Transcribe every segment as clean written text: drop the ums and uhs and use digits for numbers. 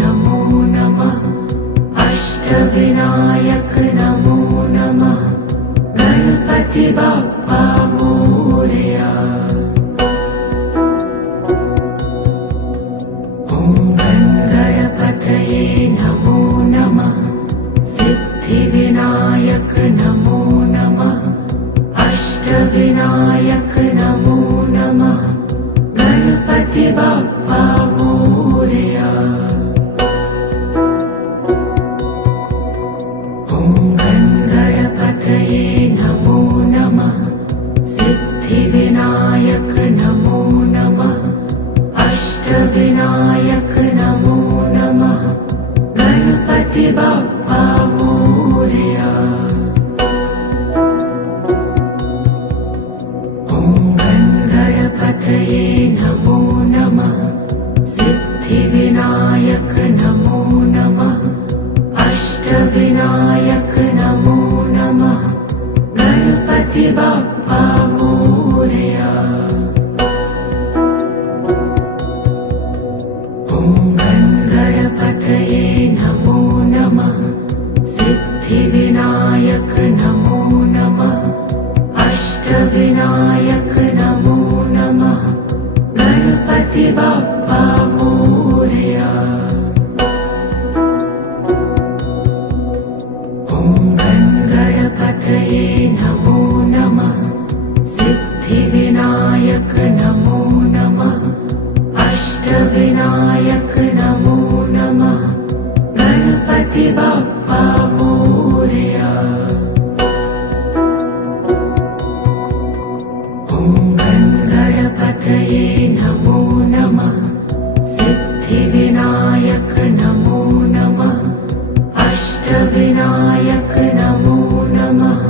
नमो नमः अष्टविनायक नमो नमः गणपति बाप्पा मोरया। ॐ गणपतये नमो नमः सिद्धिविनायक नमो नमः अष्टविनायक नमो नमः गणपति बाप्पा मोरया। ॐ गणपतये नमो नमः सिद्धिविनायक नमो नमः अष्टविनायक नमो नमः गणपति बाप्पा मोरया। ॐ गणपतये नमो नमः सिद्धिविनायक नमो नमः अष्टविनायक नमो नमः गणपति बाप्पा मोरया। ॐ गणपतये नमो नमः सिद्धिविनायक नमो नमः अष्टविनायक नमो नमः गणपति बाप्पा मोरया। ॐ गणपतये नमो नमः सिद्धिविनायक नमो नमः अष्टविनायक नमो नमः गणपति बाप्पा मोरया। ॐ गणपतये नमो नमः सिद्धिविनायक नमो नमः अष्टविनायक नमो नमः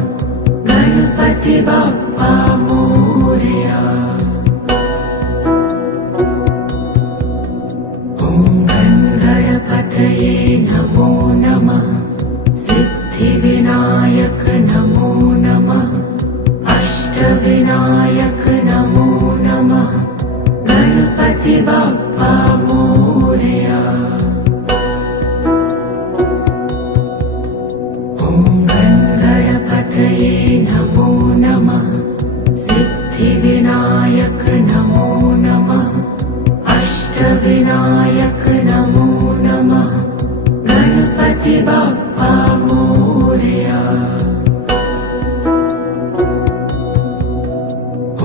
गणपति बाप्पा मोरया। ॐ गणपतये नमो नमः सिद्धिविनायक नमो नमः अष्टविनायक नमो नमः गणपति बाप्पा मोरया। ॐ गणपतये नमो नमः सिद्धिविनायक नमो नमः अष्टविनायक नमो नमः गणपति बाप्पा मोरया। ॐ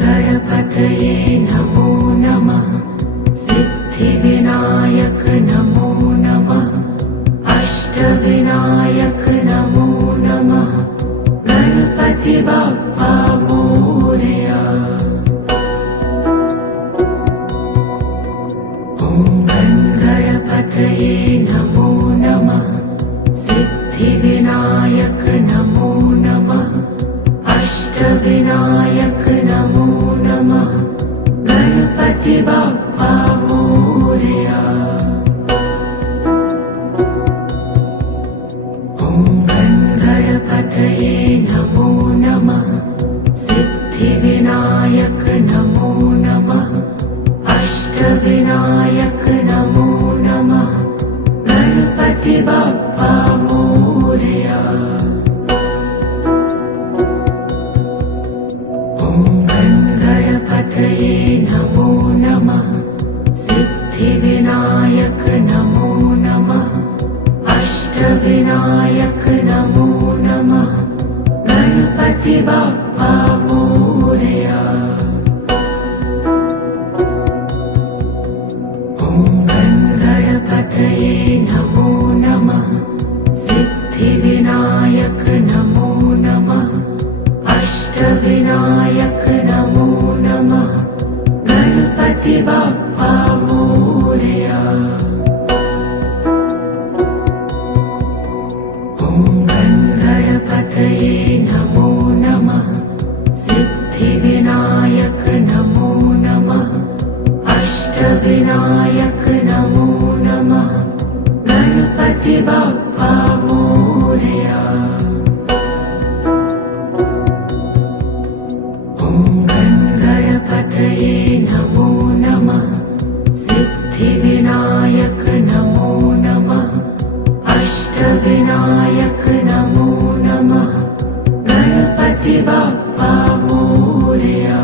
गणपतये नमो नमः सिद्धिविनायक नमो नमः अष्टविनायक नमो नमः गणपति बाप्पा मोरया। ॐ गणपतये नमो नमः सिद्धिविनायक नमो नमः अष्टविनायक नमो नमः गणपति बाप्पा मोरया। ॐ गणपतये नमो नमः सिद्धिविनायक नमो नमः अष्टविनायक नमो नमः गणपति बाप्पा मोरया। ॐ गणपतये नमो नमः सिद्धिविनायक नमो नमः अष्टविनायक नमो नमः गणपति बाप्पा मोरया। ॐ गणपतये नमो नमः सिद्धिविनायक नमो नमः अष्टविनायक नमो नमः गणपति बाप्पा मोरया। ॐ गणपतये नमो नमः सिद्धिविनायक नमो नमः अष्टविनायक नमो नमः गणपति बाप्पा मोरया। ॐ गणपतये नमो नमः सिद्धिविनायक सिद्धिविनायक नमो नमः अष्टविनायक नमो नमः गणपति बाप्पा मोरया।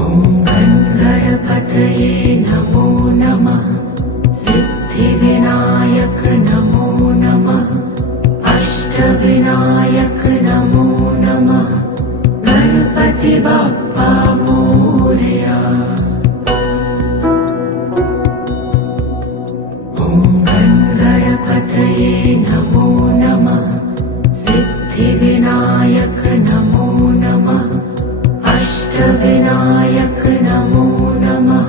ॐ गणपतये नमो नमः सिद्धिविनायक नमो नमः अष्टविनायक नमो नमः गणपति बाप्पा मोरया। ॐ गणपतये नमो नमः सिद्धिविनायक नमो नमः अष्टविनायक नमो नमः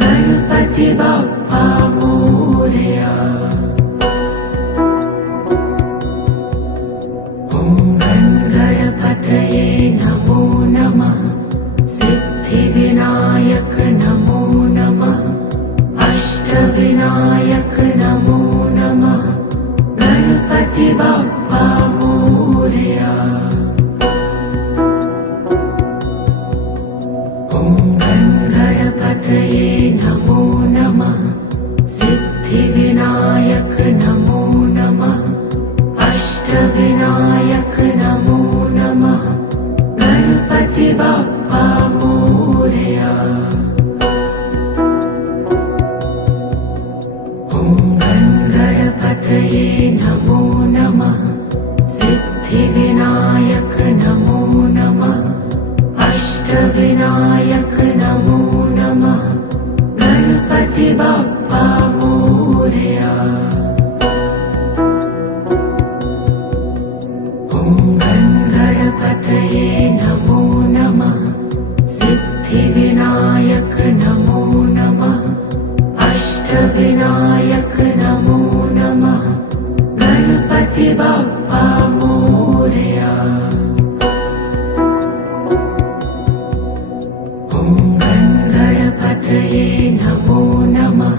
गणपति बाप्पा मोरया। ॐ गणपतये नमो नमः सिद्धिविनायक नमो नमः अष्टविनायक नमो नमः गणपति बाप्पा मोरया। ॐ गणपतये नमो नमः सिद्धिविनायक नमो नमः अष्टविनायक नमो नमः गणपति बाप्पा मोरया। ॐ गणपतये नमो नमः सिद्धिविनायक नमो नमः अष्टविनायक नमो नमः गणपति बाप्पा मोरया। ॐ गणपतये नमो नमः सिद्धिविनायक नमो नमः अष्टविनायक नमो नमः गणपति बाप्पा मोरया। ॐ गणपतये नमो नमः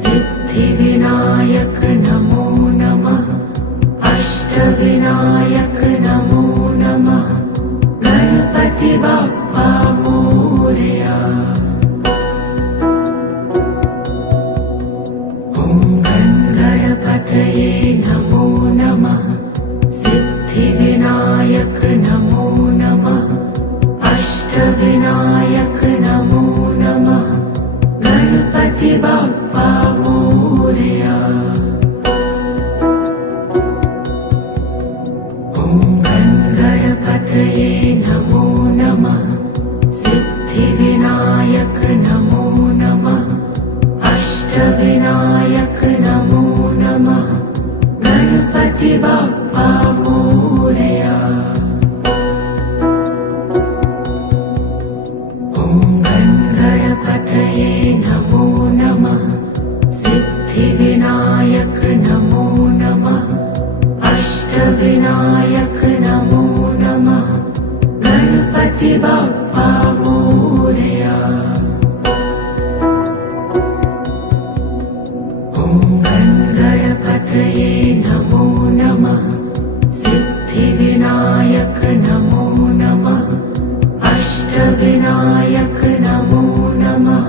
सिद्धिविनायक नमो नमः अष्टविनायक नमो नमः गणपति बाप्पा मोरया। ॐ गणपतये नमो नमः सिद्धिविनायक नमो नमः अष्टविनायक नमो नमः गणपति बाप्पा मोरया। ॐ गणपतये नमो नमः सिद्धिविनायक नमो नमः अष्टविनायक नमो नमः गणपति बाप्पा मोरया। ॐ गणपतये नमो नमः सिद्धिविनायक नमो नमः अष्टविनायक नमो नमः गणपति बाप्पा मोरया। ॐ गणपतये नमो नमः सिद्धिविनायक नमो नमः अष्टविनायक नमो नमः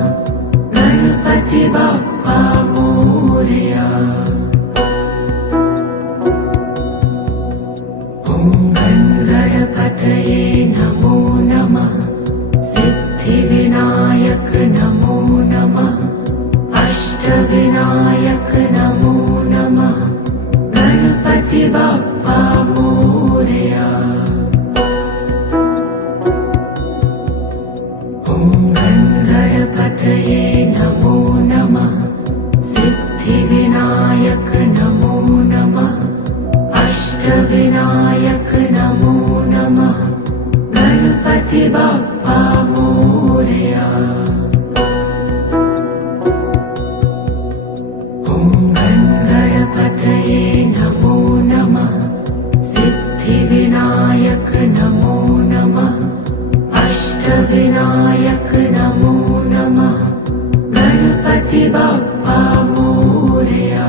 गणपति बाप्पा मोरया। ॐ गणपतये नमो नमः सिद्धिविनायक नमो नमः अष्टविनायक नमो नमः गणपति बाप्पा मोरया। ॐ गणपतये नमो नमः सिद्धिविनायक नमो नमः अष्टविनायक नमो नमः गणपति बाप्पा मोरया। ॐ गणपतये नमो नमः सिद्धिविनायक नमो नमः अष्टविनायक नमो नमः गणपति बाप्पा मोरया।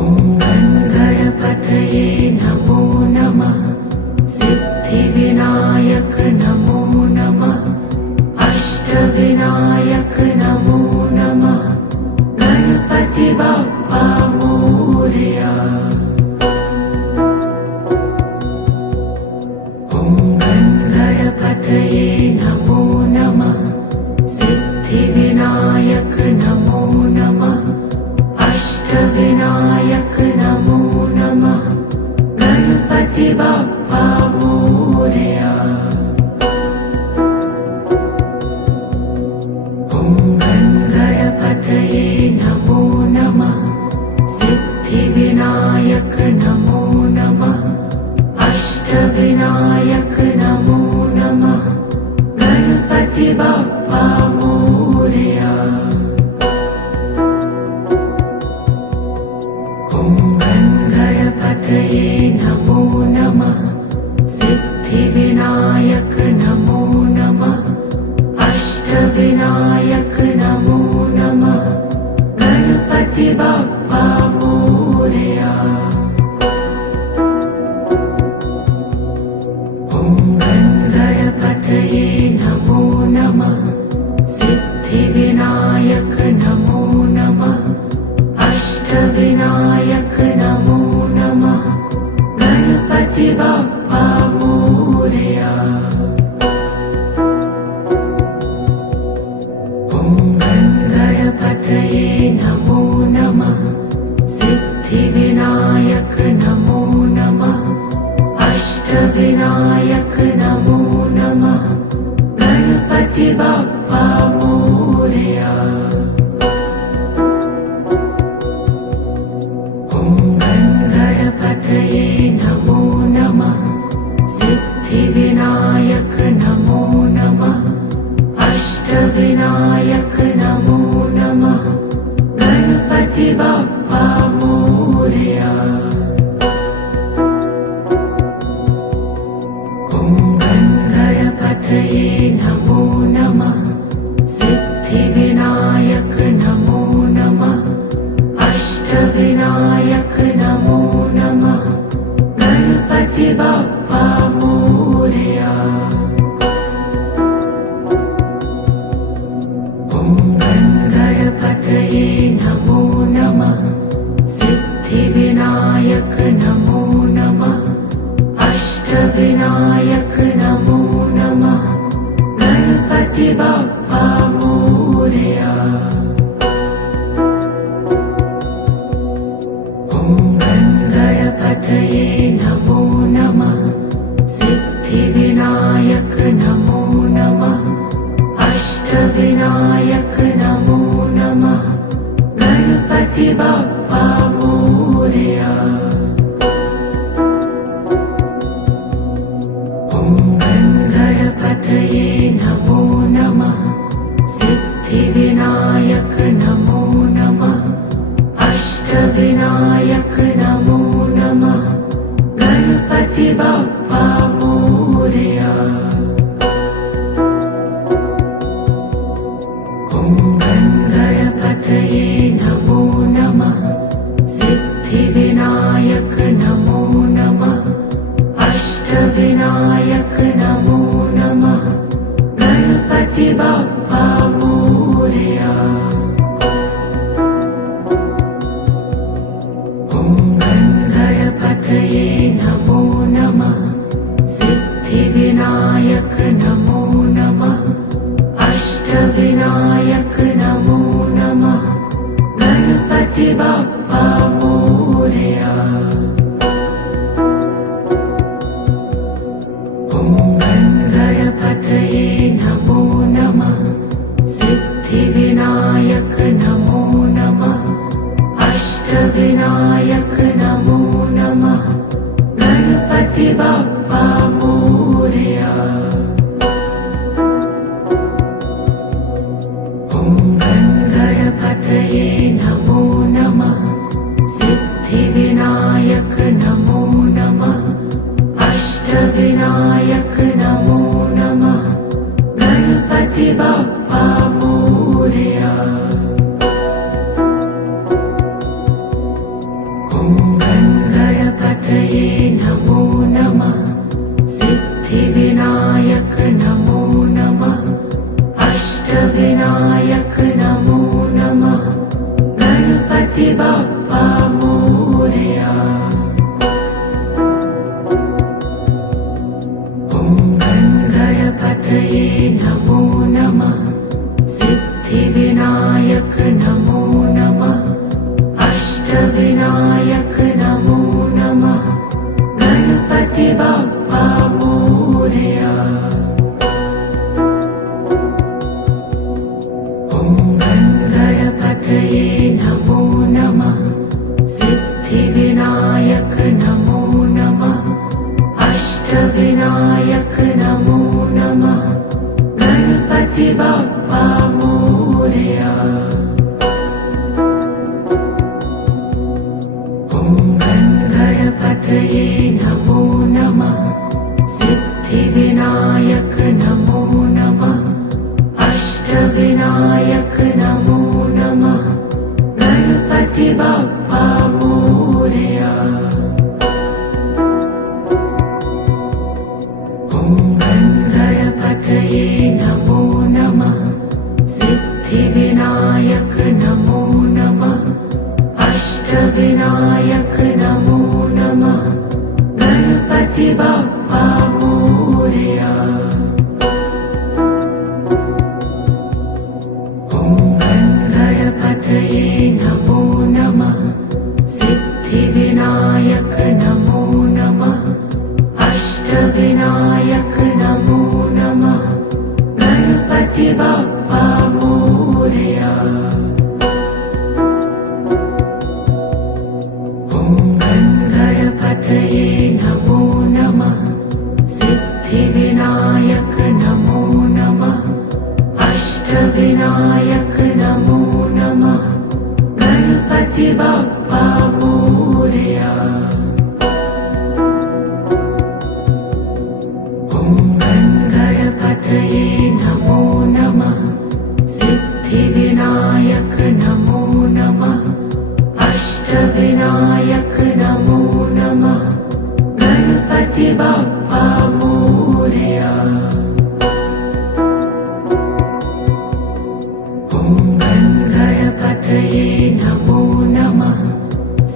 ॐ गणपतये नमो नमः सिद्धिविनायक अष्टविनायक नमो नमः अष्टविनायक नमो नमः गणपति बाप्पा मोरया। ॐ गणपतये नमो नमः सिद्धिविनायक नमो नमः अष्टविनायक नमो नमः गणपति बाप्पा मोरया। ॐ गणपतये नमो नमः सिद्धिविनायक नमो नमः अष्टविनायक नमो नमः गणपति बाप्पा मोरया। ॐ गणपतये नमो नमः सिद्धिविनायक नमो नमः अष्टविनायक नमो नमः गणपति बाप्पा मोरया। ॐ गणपतये नमो नमः सिद्धिविनायक नमो नमः अष्टविनायक नमो नमः गणपति बाप्पा मोरया। ॐ गणपतये नमो नमः सिद्धिविनायक नमो नमः अष्टविनायक नमो नमः गणपति बाप्पा मोरया। ॐ गणपतये नमो नमः सिद्धिविनायक नमो नमः अष्टविनायक नमो नमः गणपति बाप्पा मोरया। ॐ गणपतये नमो नमः सिद्धिविनायक नमो नमः अष्टविनायक नमो नमः गणपति बाप्पा मोरया। ॐ गणपतये नमो नमः सिद्धिविनायक नमो नमः अष्टविनायक नमो नमः गणपति बाप्पा मोरया। ॐ गणपतये नमो नमः सिद्धिविनायक नमो नमः अष्टविनायक नमो नमः गणपति बाप्पा मोरया। ॐ गणपतये नमो नमः सिद्धिविनायक नमो नमः अष्टविनायक नमो नमः गणपति बाप्पा मोरया। ॐ गणपतये नमो नमः सिद्धिविनायक नमो नमः अष्टविनायक नमो नमः गणपति बाप्पा मोरया। ॐ गणपतये नमो नमः सिद्धिविनायक नमो नमः अष्टविनायक नमो नमः गणपति बाप्पा मोरया। ॐ गणपतये नमो नमः सिद्धिविनायक नमो नमः अष्टविनायक नमो नमः गणपति बाप्पा मोरया। ॐ गणपतये नमो नमः सिद्धिविनायक नमो नमः अष्टविनायक नमो नमः गणपति बाप्पा मोरया। ॐ गणपतये नमो नमः सिद्धिविनायक नमो नमः अष्टविनायक नमो नमः गणपति बाप्पा मोरया। ॐ गणपतये नमो नमः सिद्धिविनायक नमो नमः अष्टविनायक नमो नमः गणपति बाप्पा मोरया। ॐ गणपतये नमो नमः सिद्धिविनायक नमो नमः अष्टविनायक नमो नमः गणपति बाप्पा मोरया। ॐ गणपतये नमो नमः सिद्धिविनायक नमो नमः अष्टविनायक नमो नमः गणपति बाप्पा मोरया। ॐ गणपतये नमो नमः सिद्धिविनायक नमो नमः अष्टविनायक नमो नमः गणपति बाप्पा मोरया। ॐ गणपतये नमो नमः सिद्धिविनायक नमो नमः अष्टविनायक नमो नमः गणपति बाप्पा मोरया। ॐ गणपतये नमो नमः सिद्धिविनायक नमो नमः अष्टविनायक नमो नमः गणपति बाप्पा मोरया। ॐ गणपतये नमो नमः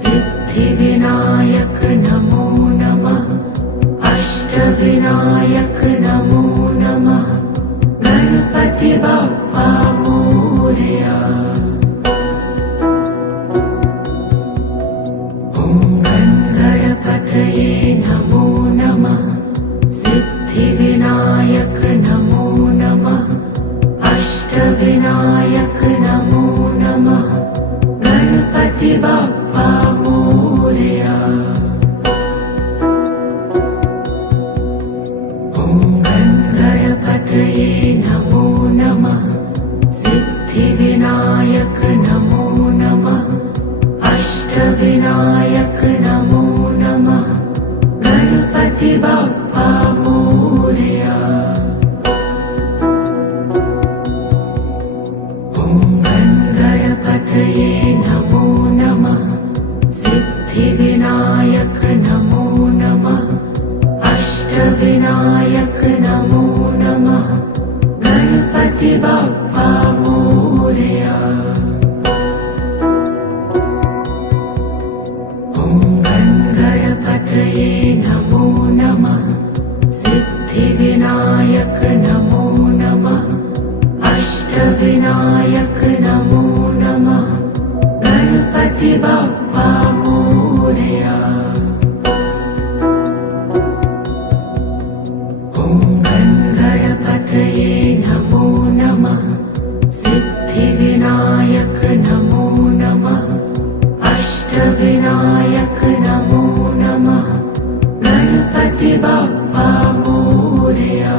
सिद्धिविनायक नमो नमः अष्टविनायक नमो नमः गणपति बाप्पा मोरया। ॐ गणपतये नमो नमः सिद्धिविनायक नमो नमः अष्टविनायक नमो नमः गणपति बाप्पा मोरया। ॐ गणपतये नमो नमः सिद्धिविनायक नमो नमः अष्टविनायक नमो नमः गणपति बाप्पा मोरया। ॐ गणपतये नमो नमः सिद्धिविनायक नमो नमः अष्टविनायक नमो नमः गणपति बाप्पा मोरया। ॐ गणपतये नमो नमः सिद्धिविनायक नमो नमः अष्टविनायक नमो नमः गणपति बाप्पा मोरया। ॐ गणपतये नमो नमः सिद्धिविनायक नमो नमः अष्टविनायक नमो नमः गणपति बाप्पा मोरया।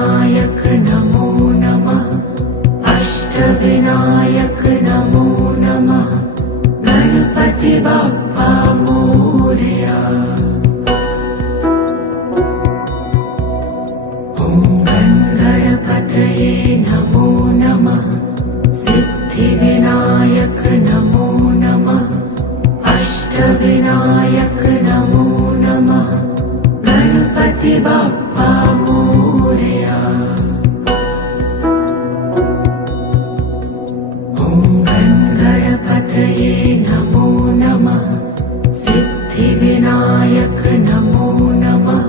सिद्धिविनायक नमो नमः अष्टविनायक नमो नमः गणपति बाप्पा मोरया। ॐ गणपतये नमो नमः सिद्धिविनायक नमो नमः अष्टविनायक नमो नमः गणपति बाप्पा मोरया। ॐ गणपतये नमो नमः सिद्धिविनायक नमो नमः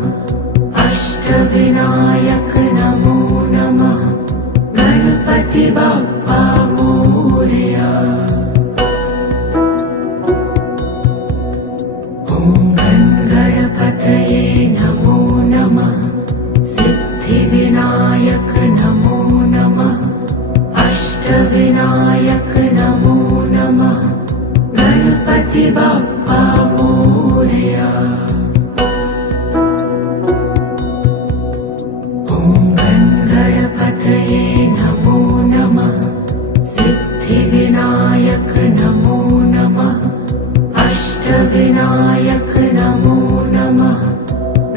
अष्टविनायक नमो नमः गणपति बाप्पा मोरया। ॐ गणपतये नमो नमः सिद्धिविनायक नमो नमः अष्टविनायक नमो नमः गणपति बाप्पा मोरया। ॐ गणपतये नमो नमः सिद्धिविनायक नमो नमः अष्टविनायक नमो नमः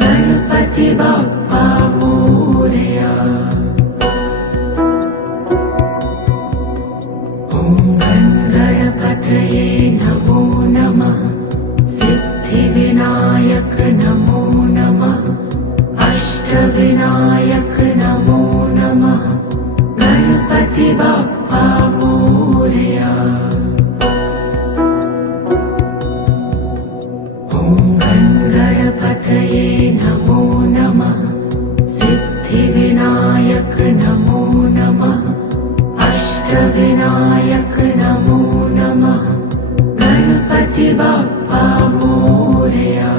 गणपति बाप्पा मोरया। ॐ गणपतये नमो नमः सिद्धिविनायक नमो नमः अष्टविनायक नमो नमः गणपति बाप्पा मोरया। ॐ गणपतये नमो नमः सिद्धिविनायक नमो नमः अष्टविनायक नमो नमः गणपति बाप्पा मोरया।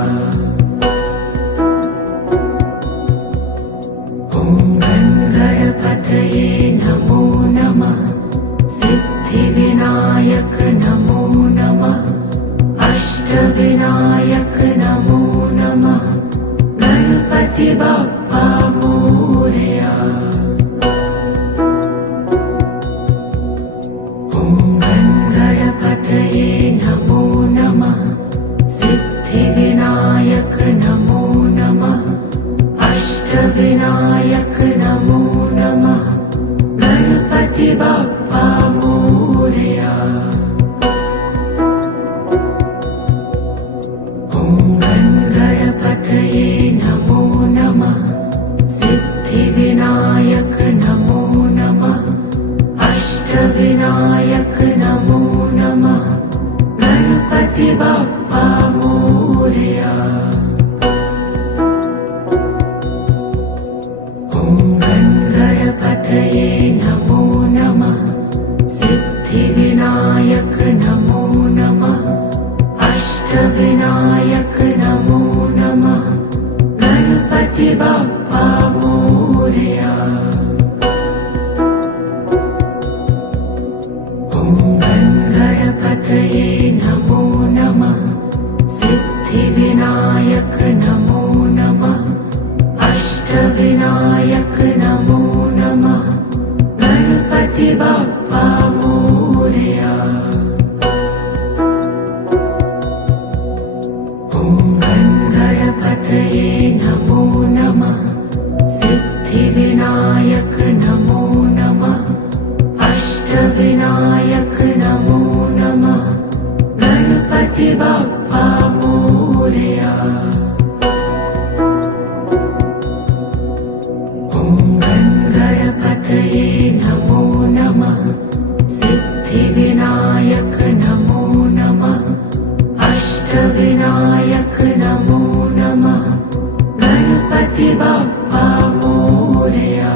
ॐ गणपतये नमो नमः सिद्धिविनायक नमो नमः अष्टविनायक नमो नमः गणपति बाप्पा मोरया। ॐ गणपतये नमो नमः सिद्धिविनायक नमो नमः अष्टविनायक नमो नमः गणपति बाप्पा मोरया। ॐ गणपतये नमो नमः सिद्धिविनायक नमो नमः अष्टविनायक नमो नमः गणपति बाप्पा मोरया। ॐ गणपतये नमो नमः सिद्धिविनायक नमो नमः अष्टविनायक नमो नमः गणपति बाप्पा मोरया। ॐ गणपतये नमो नमः सिद्धिविनायक नमो नमः अष्टविनायक नमो नमः गणपति बाप्पा मोरया। ॐ गणपतये नमो नमः सिद्धिविनायक नमो नमः अष्टविनायक नमो नमः गणपति बाप्पा मोरया। ॐ गणपतये नमो नमः सिद्धिविनायक नमो नमः अष्टविनायक नमो नमः गणपति बाप्पा मोरया।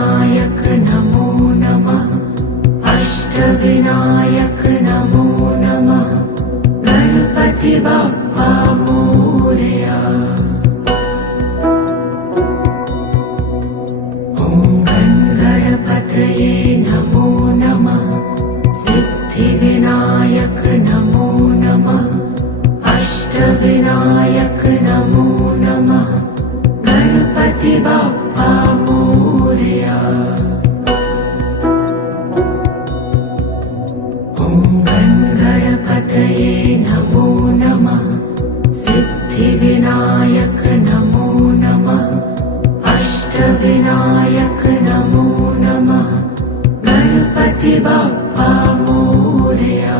सिद्धिविनायक नमो नमः अष्टविनायक नमो नमः गणपति बाप्पा मोरया। ॐ गणपतये नमो नमः सिद्धिविनायक नमो नमः अष्टविनायक नमो नमः गणपति बाप्पा मोरया। ॐ गणपतये नमो नमः सिद्धिविनायक नमो नमः अष्टविनायक नमो नमः गणपति बाप्पा मोरया।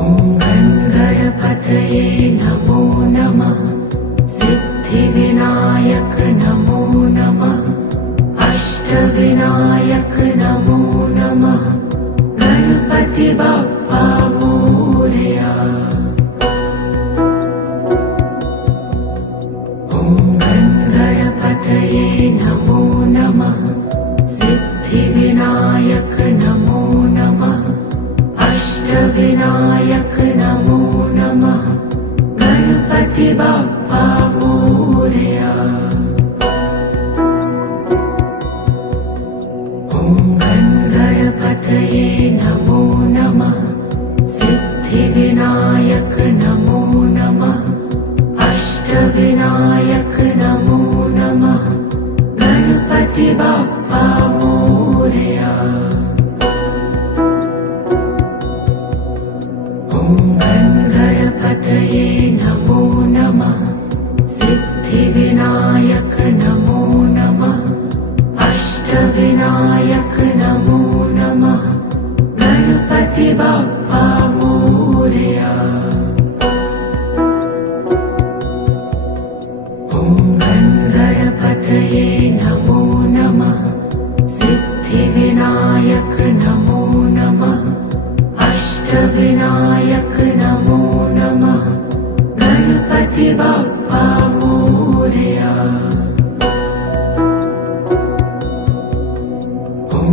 ॐ गणपतये नमो नमः सिद्धिविनायक नमो नमः अष्टविनायक नमो नमः गणपति बाप्पा मोरया। ॐ गणपतये नमो नमः सिद्धिविनायक नमो नमः अष्टविनायक नमो नमः गणपति बाप्पा मोरया। ॐ गणपतये नमो नमः सिद्धिविनायक नमो नमः अष्टविनायक नमो नमः गणपति बाप्पा मोरया। ॐ गणपतये नमो नमः सिद्धिविनायक नमो नमः अष्टविनायक नमो नमः गणपति बाप्पा मोरया। ॐ गणपतये नमो नमः सिद्धिविनायक नमो नमः अष्टविनायक नमो नमः गणपति बाप्पा मोरया। ॐ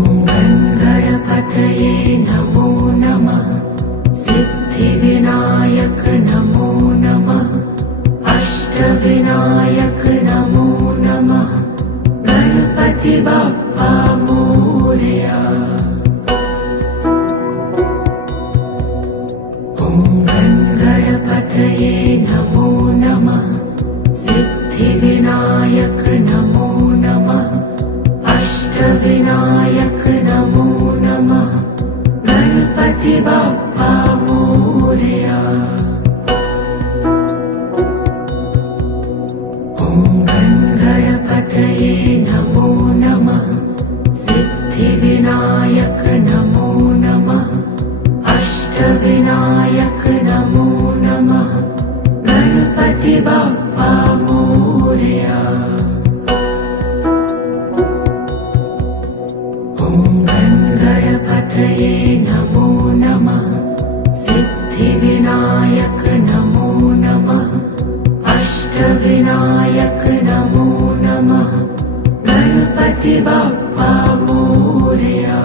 गणपतये नमो नमः सिद्धिविनायक नमो नमः अष्टविनायक नमो नमः गणपति बाप्पा मोरया। ॐ गणपतये नमो नमः सिद्धिविनायक नमो नमः अष्टविनायक नमो नमः गणपति बाप्पा मोरया। ॐ गणपतये नमो नमः सिद्धिविनायक नमो नमः अष्टविनायक नमो नमः गणपति बाप्पा मोरया। ॐ गणपतये नमो नमः सिद्धिविनायक नमो नमः अष्टविनायक नमो नमः गणपति बाप्पा मोरया।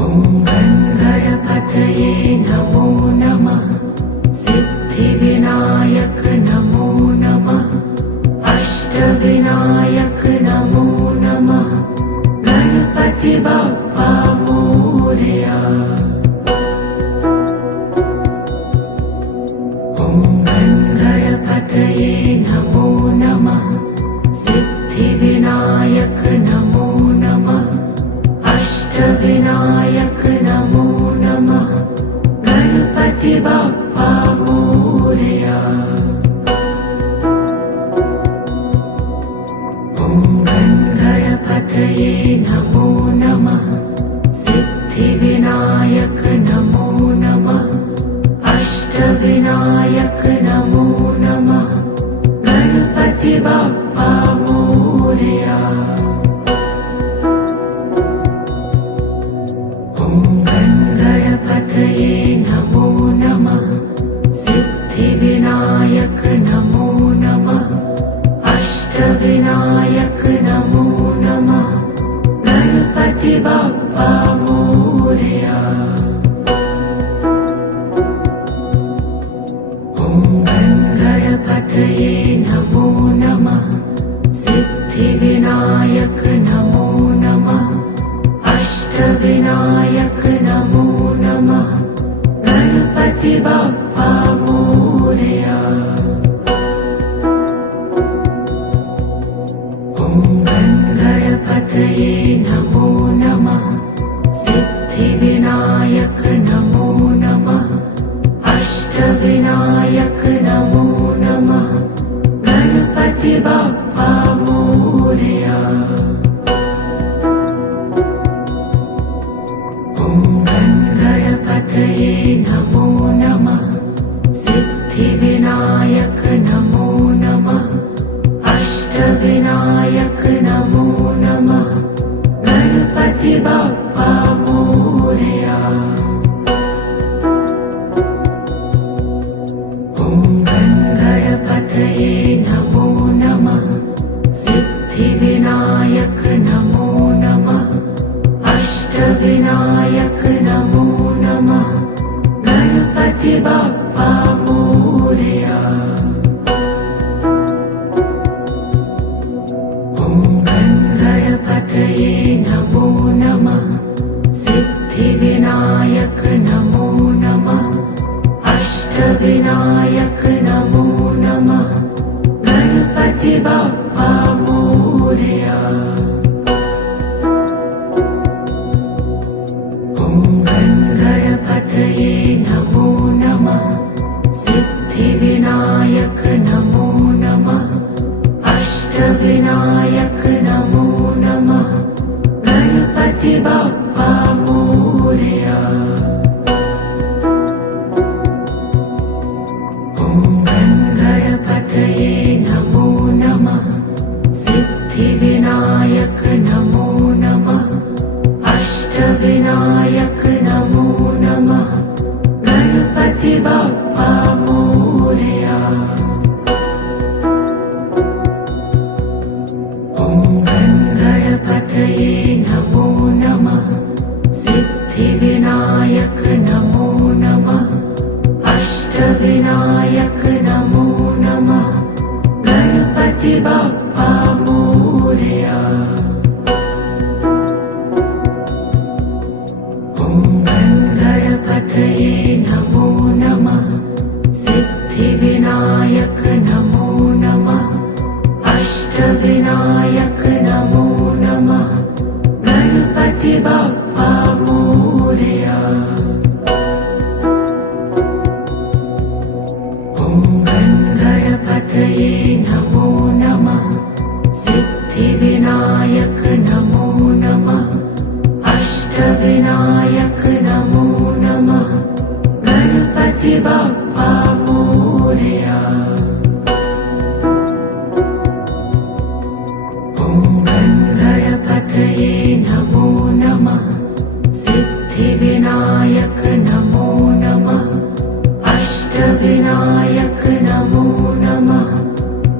ॐ गणपतये नमो नमः सिद्धिविनायक नमो नमः अष्टविनायक नमो नमः गणपति बाप्पा मोरया। ॐ गणपतये नमो नमः सिद्धिविनायक नमो नमः अष्टविनायक नमो नमः गणपति बाप्पा मोरया। सिद्धिविनायक नमो नमः अष्टविनायक नमो नमः गणपति बाप्पा मोरया। ॐ गणपतये नमो नमः सिद्धिविनायक नमो नमः अष्टविनायक नमो नमः गणपति बाप्पा मोरया। ॐ गणपतये नमो नमः सिद्धिविनायक नमो नमः अष्टविनायक नमो नमः गणपति बाप्पा मोरया। ॐ गणपतये नमो नमः सिद्धिविनायक नमो नमः अष्टविनायक नमो नमः गणपति बाप्पा मोरया। ॐ गणपतये नमो नमः सिद्धिविनायक नमो नमः अष्टविनायक नमो नमः गणपति बाप्पा मोरया। ॐ गणपतये नमो नमः सिद्धिविनायक नमो नमः अष्टविनायक नमो नमः गणपति बाप्पा मोरया। ॐ गणपतये नमो नमः सिद्धिविनायक नमो नमः अष्टविनायक नमो नमः गणपति बाप्पा मोरया। ॐ गणपतये नमो नमः सिद्धिविनायक नमो नमः अष्टविनायक नमो नमः गणपति बाप्पा मोरया। ॐ गणपतये नमो नमः सिद्धिविनायक नमो नमः अष्टविनायक नमो नमः गणपति बाप्पा मोरया। ॐ गणपतये नमो नमः सिद्धिविनायक नमो नमः अष्टविनायक नमो नमः गणपति बाप्पा मोरया। ॐ गणपतये नमो नमः सिद्धिविनायक नमो नमः अष्टविनायक नमो नमः गणपति बाप्पा मोरया। ॐ गणपतये नमो नमः सिद्धिविनायक नमो नमः अष्टविनायक नमो नमः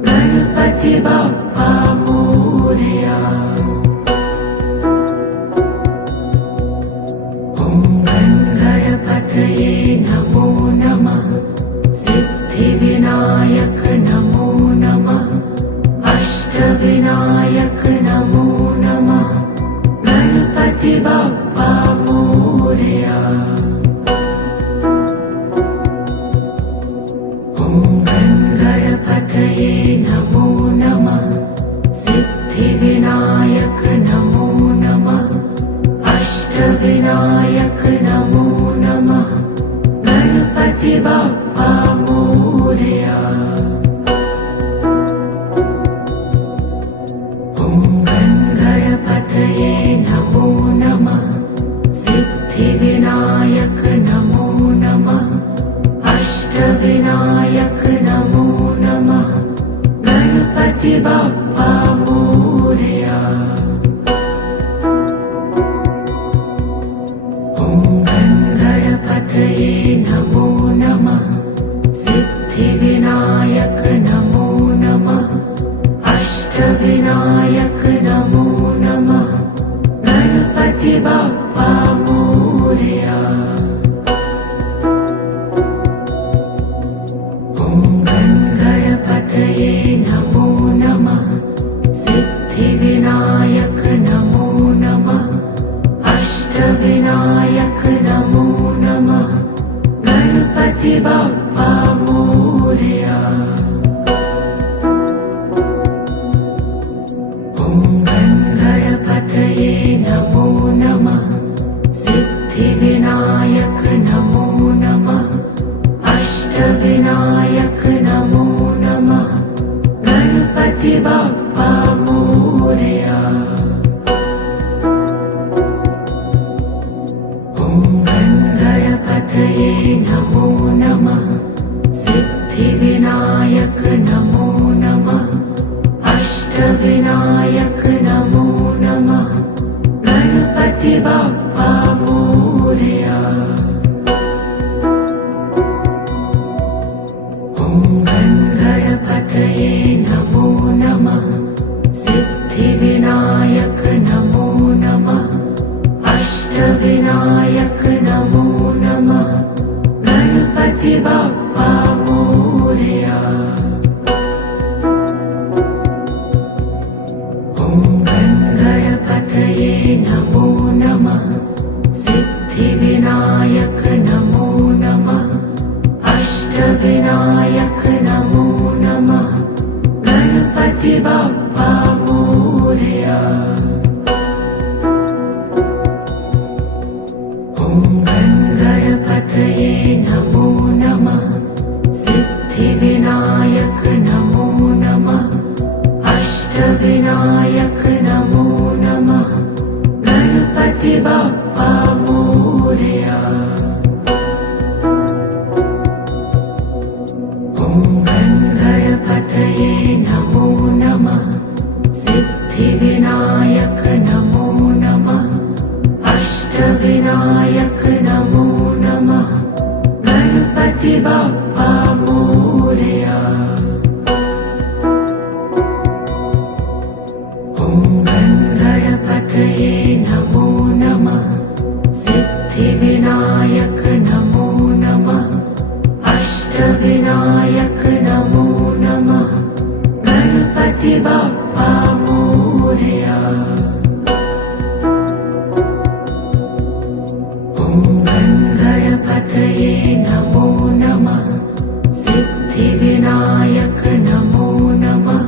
गणपति बाप्पा मोरया। ॐ गणपतये नमो नमः सिद्धिविनायक नमो नमः अष्टविनायक नमो नमः गणपति बाप्पा मोरया। ॐ गणपतये नमो नमः सिद्धिविनायक नमो नमः अष्टविनायक नमो नमः गणपति बाप्पा मोरया। ॐ गणपतये नमो नमः सिद्धिविनायक नमो नमः अष्टविनायक नमो नमः गणपति बाप्पा मोरया। ॐ गणपतये नमो नमः सिद्धिविनायक सिद्धिविनायक नमो नमः अष्टविनायक नमो नमः गणपति बाप्पा मोरया। ॐ गणपतये नमो नमः सिद्धिविनायक नमो नमः अष्टविनायक नमो नमः गणपति बाप्पा मोरया। ॐ गणपतये नमो नमः सिद्धिविनायक नमो नमः अष्टविनायक नमो नमः गणपति बाप्पा मोरया। ॐ गणपतये नमो नमः सिद्धिविनायक नमो नमः अष्टविनायक नमो नमः गणपति बाप्पा मोरया। ॐ गणपतये नमो नमः सिद्धिविनायक नमो नमः अष्टविनायक नमो नमः गणपति बाप्पा मोरया। ॐ गणपतये नमो नमः सिद्धिविनायक नमो नमः अष्टविनायक नमो नमः गणपति बाप्पा मोरया। ॐ गणपतये नमो नमः सिद्धिविनायक नमो नमः अष्टविनायक नमो नमः गणपति बाप्पा मोरया। ॐ गणपतये नमो नमः सिद्धिविनायक नमो नमः अष्टविनायक नमो नमः गणपति बाप्पा मोरया। ॐ गणपतये नमो नमः सिद्धिविनायक नमो नमः अष्टविनायक नमो नमः गणपति बाप्पा मोरया। ॐ गणपतये नमो नमः सिद्धिविनायक नमो नमः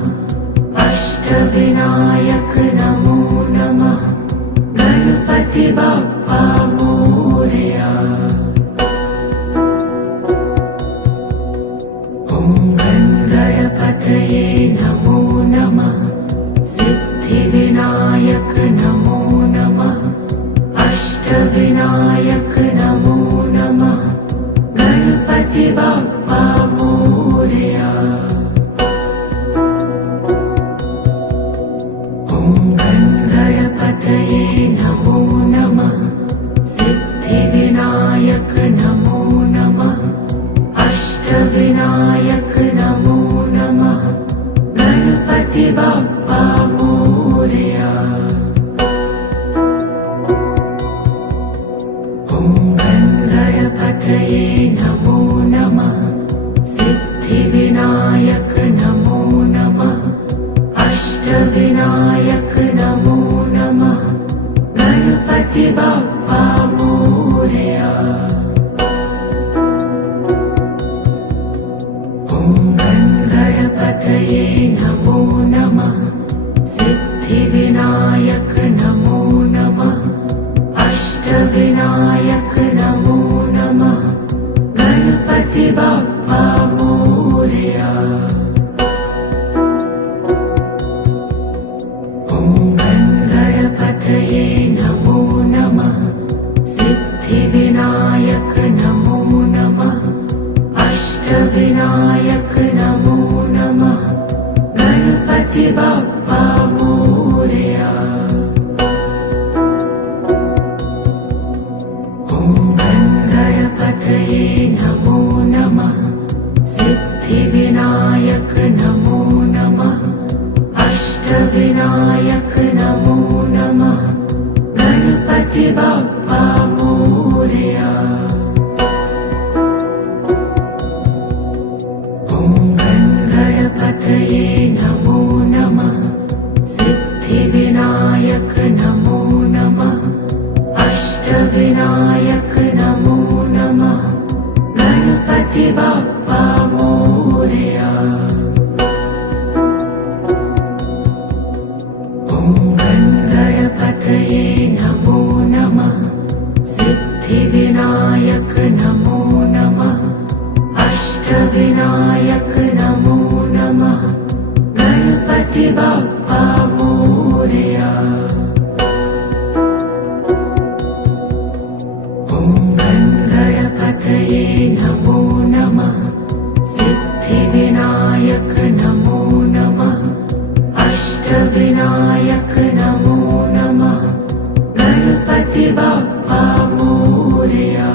अष्टविनायक नमो नमः गणपति बाप्पा मोरया। ॐ गणपतये नमो नमः सिद्धिविनायक नमो नमः अष्टविनायक नमो नमः गणपति बाप्पा मोरया। ॐ गणपतये नमो नमः सिद्धिविनायक नमो नमः अष्टविनायक नमो नमः गणपति बाप्पा मोरया। ॐ गणपतये नमो नमः सिद्धिविनायक नमो नमः अष्टविनायक नमो नमः गणपति बाप्पा मोरया। ॐ गणपतये नमो नमः सिद्धिविनायक नमो नमः अष्टविनायक नमो नमः गणपति बाप्पा मोरया। ॐ गणपतये नमो नमः सिद्धिविनायक नमो नमः अष्टविनायक नमो नमः गणपति बाप्पा मोरया। ॐ गणपतये नमो नमः सिद्धिविनायक अष्टविनायक नमो नमः अष्टविनायक नमो नमः गणपति बाप्पा मोरया। ॐ गणपतये नमो नमः सिद्धिविनायक नमो नमः अष्टविनायक नमो नमः गणपति बाप्पा मोरया। ॐ गणपतये नमो नमः सिद्धिविनायक नमो नमः अष्टविनायक नमो नमः गणपति बाप्पा मोरया। ॐ गणपतये नमो नमः सिद्धिविनायक नमो नमः अष्टविनायक नमो नमः गणपति बाप्पा मोरया।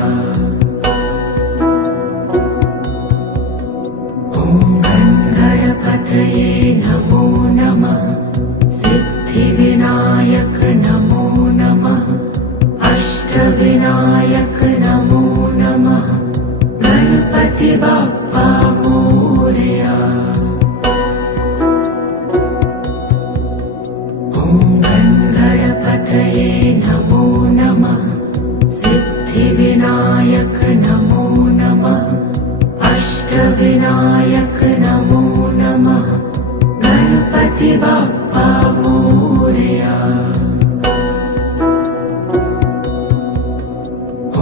ॐ गणपतये नमो नमः सिद्धिविनायक नमो नमः अष्टविनायक नमो नमः गणपति बाप्पा मोरया। ॐ गणपतये नमो नमः सिद्धिविनायक नमो नमः अष्टविनायक नमो नमः गणपति बाप्पा मोरया। ॐ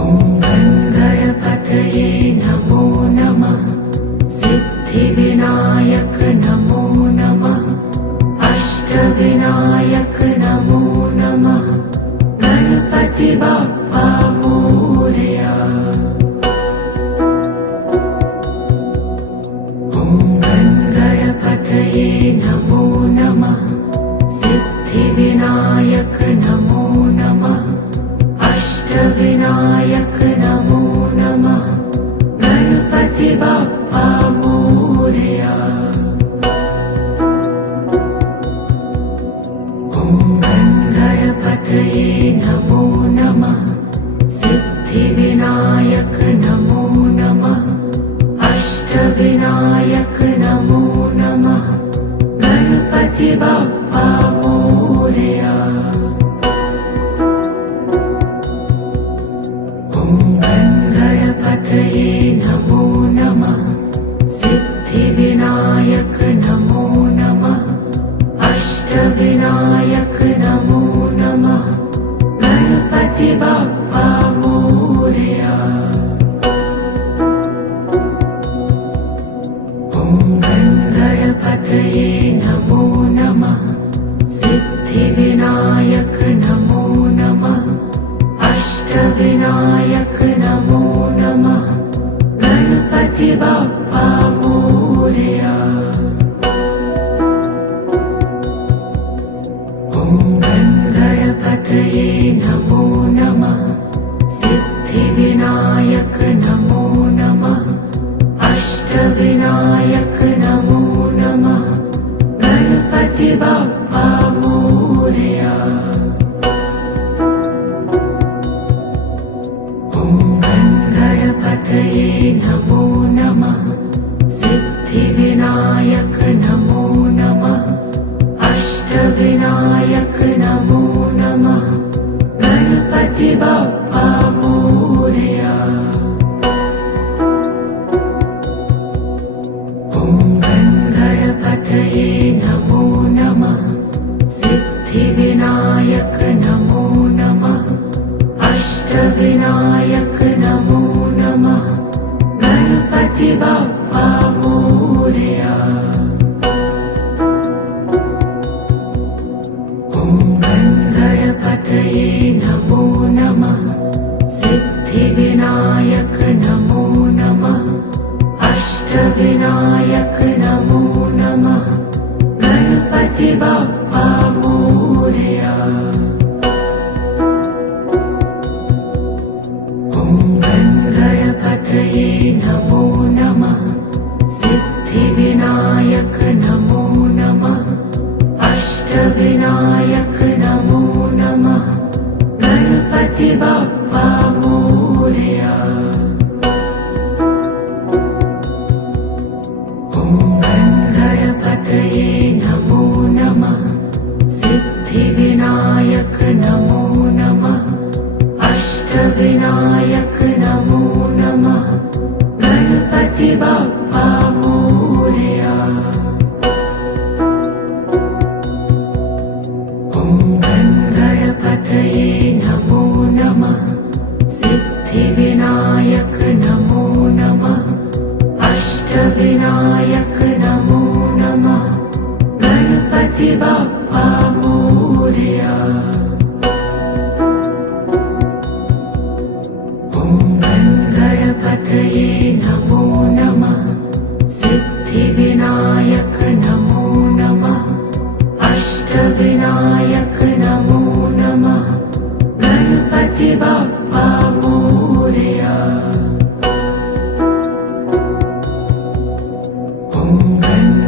गणपतये नमो नमः सिद्धिविनायक नमो नमः अष्टविनायक नमो नमः गणपति बाप्पा मोरया। ॐ गणपतये नमो नमः सिद्धिविनायक नमो नमः अष्टविनायक नमो नमः गणपति बाप्पा मोरया। ॐ गणपतये नमो नमः सिद्धिविनायक नमो नमः अष्टविनायक नमो नमः गणपति बाप्पा मोरया। ॐ गणपतये नमो नमः सिद्धिविनायक नमो नमः अष्टविनायक नमो नमः गणपति बाप्पा मोरया। ॐ गणपतये नमो नमः सिद्धिविनायक नमो नमः अष्टविनायक नमो नमः गणपति बाप्पा मोरया। ॐ गणपतये नमो नमः सिद्धिविनायक नमो नमः अष्टविनायक नमो नमः गणपति बाप्पा मोरया। ॐ गणपतये नमो नमः सिद्धिविनायक नमो नमः अष्टविनायक नमो नमः गणपति बाप्पा मोरया। ॐ गणपतये नमो नमः सिद्धिविनायक नमो नमः अष्टविनायक नमो नमः गणपति बाप्पा मोरया। ॐ सिद्धिविनायक नमो नमः अष्टविनायक नमो नमः गणपति बाप्पा मोरया। ॐ गणपतये नमो नमः सिद्धिविनायक नमो नमः अष्टविनायक नमो नमः गणपति बाप्पा मोरया। ॐ गणपतये नमो नमः सिद्धिविनायक नमो नमः अष्टविनायक नमो नमः गणपति बाप्पा मोरया। ॐ गणपतये नमो नमः सिद्धिविनायक नमो नमः अष्टविनायक नमो नमः गणपति बाप्पा मोरया। ॐ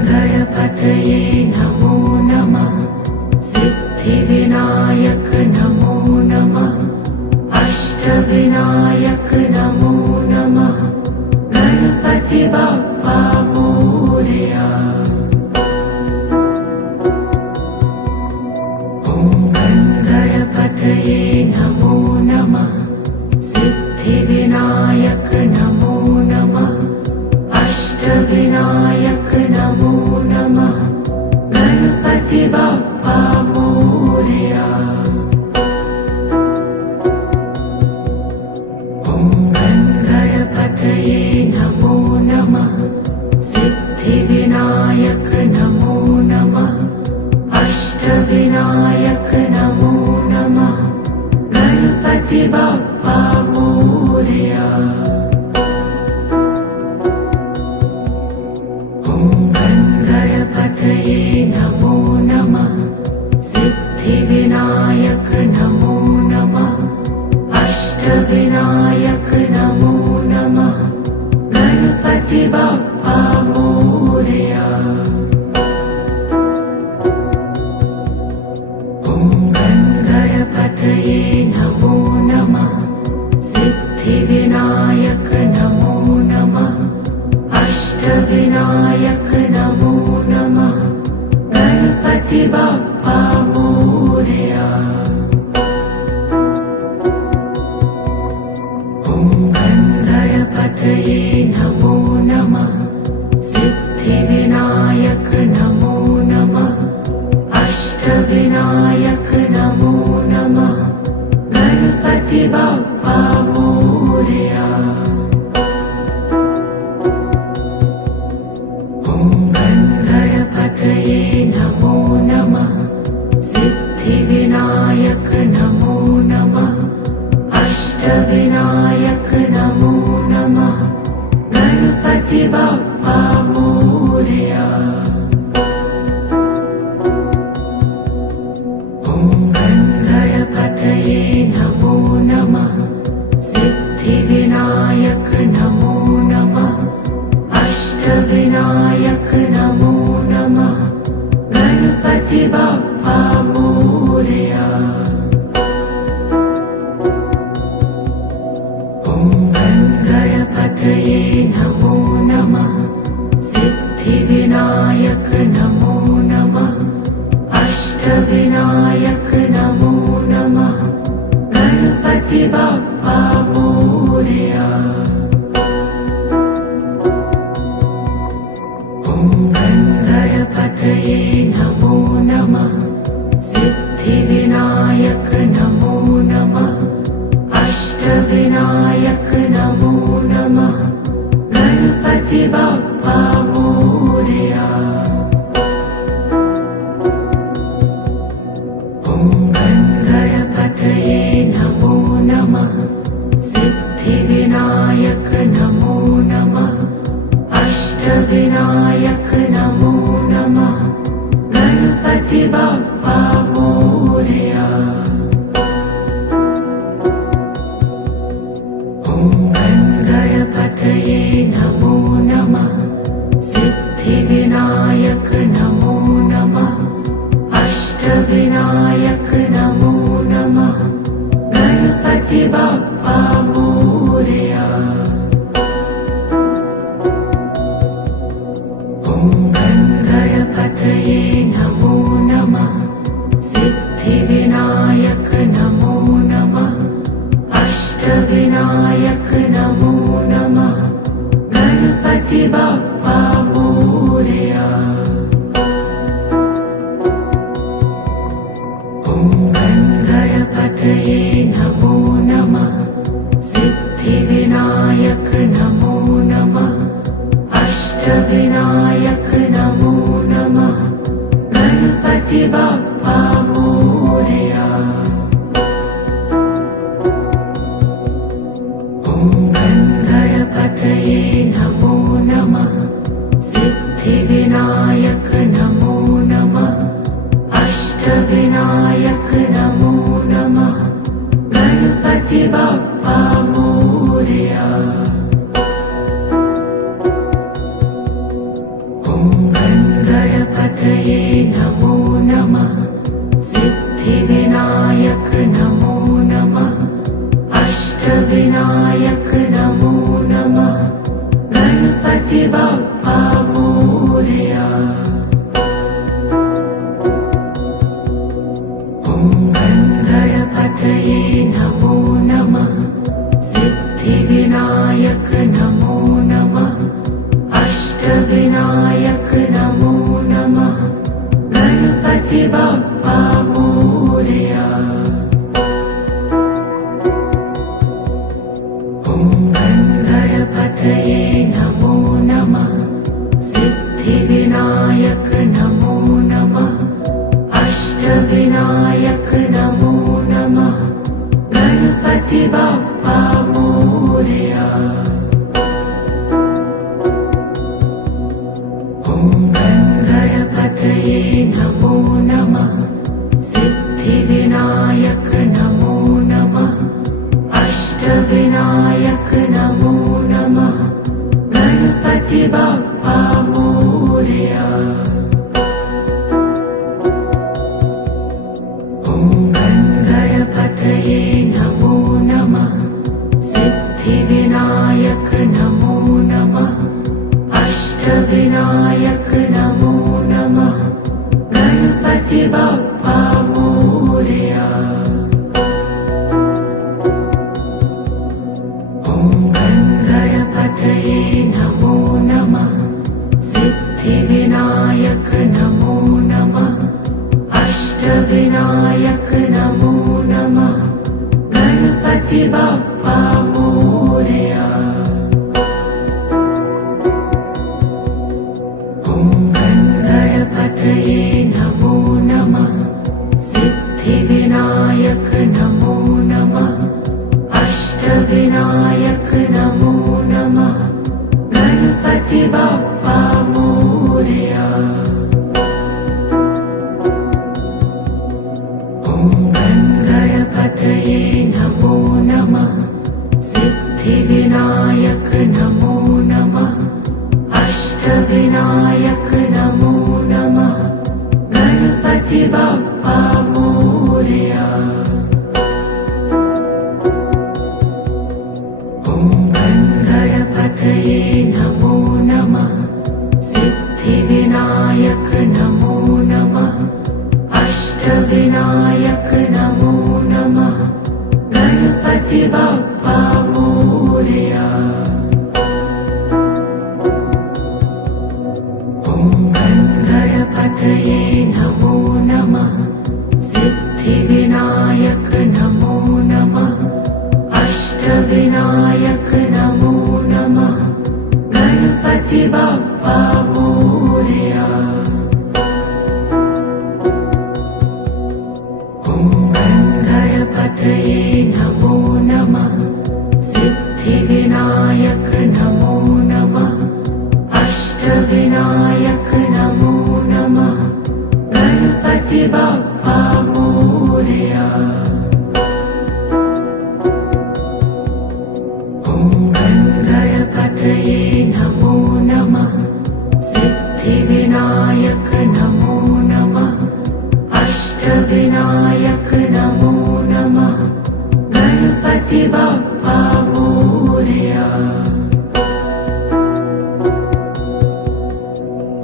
गणपतये नमो नमः सिद्धिविनायक नमो नमः अष्टविनायक नमो नमः गणपति बाप्पा मोरया। ॐ गणपतये नमो नमः सिद्धिविनायक नमो नमः अष्टविनायक नमो नमः गणपति बाप्पा मोरया। ॐ गणपतये नमो नमः सिद्धिविनायक नमो नमः अष्टविनायक नमो नमः गणपति बाप्पा मोरया। ॐ गणपतये नमो नमः सिद्धिविनायक नमो नमः अष्टविनायक नमो नमः गणपति बाप्पा मोरया। ॐ गणपतये नमो नमः सिद्धिविनायक नमो नमः अष्टविनायक नमो नमः गणपति बाप्पा मोरया। ॐ गणपतये नमो नमः सिद्धिविनायक नमो नमः अष्टविनायक नमो नमः गणपति बाप्पा मोरया। ॐ गणपतये नमो नमः सिद्धिविनायक नमो नमः अष्टविनायक नमो नमः गणपति बाप्पा मोरया। ॐ गणपतये नमो नमः सिद्धिविनायक नमो नमः अष्टविनायक नमो नमः गणपति बाप्पा मोरया। ॐ गणपतये नमो नमः सिद्धिविनायक नमो नमः अष्टविनायक नमो नमः गणपति बाप्पा मोरया। ॐ गणपतये नमो नमः सिद्धिविनायक नमो नमः अष्टविनायक नमो नमः गणपति बाप्पा मोरया। ॐ गणपतये नमो नमः सिद्धिविनायक नमो नमः अष्टविनायक नमो नमः गणपति सिद्धिविनायक नमो नमः अष्टविनायक नमो नमः गणपति बाप्पा मोरया। ॐ गणपतये नमो नमः सिद्धिविनायक नमो नमः अष्टविनायक नमो नमः गणपति बाप्पा मोरया। ॐ गणपतये नमो नमः सिद्धिविनायक नमो नमः अष्टविनायक नमो नमः गणपति बाप्पा मोरया। ॐ गणपतये नमो नमः सिद्धिविनायक नमो नमः अष्टविनायक नमो नमः गणपति बाप्पा मोरया। ॐ गणपतये नमो नमः सिद्धिविनायक नमो नमः अष्टविनायक नमो नमः गणपति बाप्पा मोरया। ॐ गणपतये नमो नमः सिद्धिविनायक नमो नमः अष्टविनायक नमो नमः गणपति बाप्पा मोरया। ॐ गणपतये नमो नमः सिद्धिविनायक नमो नमः अष्टविनायक नमो नमः गणपति बाप्पा मोरया। ॐ गणपतये नमो नमः सिद्धिविनायक नमो नमः अष्टविनायक नमो नमः गणपति बाप्पा मोरया। ॐ गणपतये नमो नमः सिद्धिविनायक नमो नमः अष्टविनायक नमो नमः गणपति बाप्पा मोरया। ॐ गणपतये नमो नमः सिद्धिविनायक नमो नमः अष्टविनायक नमो नमः गणपति बाप्पा मोरया। ॐ गणपतये नमो नमः सिद्धिविनायक नमो नमः अष्टविनायक नमो नमः गणपति बाप्पा मोरया। ॐ गणपतये नमो नमः सिद्धिविनायक नमो नमः अष्टविनायक नमो नमः गणपति बाप्पा मोरया। ॐ गणपतये नमो नमः सिद्धिविनायक नमो नमः अष्टविनायक नमो नमः गणपति बाप्पा मोरया। ॐ गणपतये नमो नमः सिद्धिविनायक नमो नमः अष्टविनायक नमो नमः गणपति बाप्पा मोरया। ॐ गणपतये नमो नमः सिद्धिविनायक नमो नमः अष्टविनायक नमो नमः गणपति बाप्पा मोरया। ॐ गणपतये नमो नमः सिद्धिविनायक अष्टविनायक नमो नमः अष्टविनायक नमो नमः गणपति बाप्पा मोरया।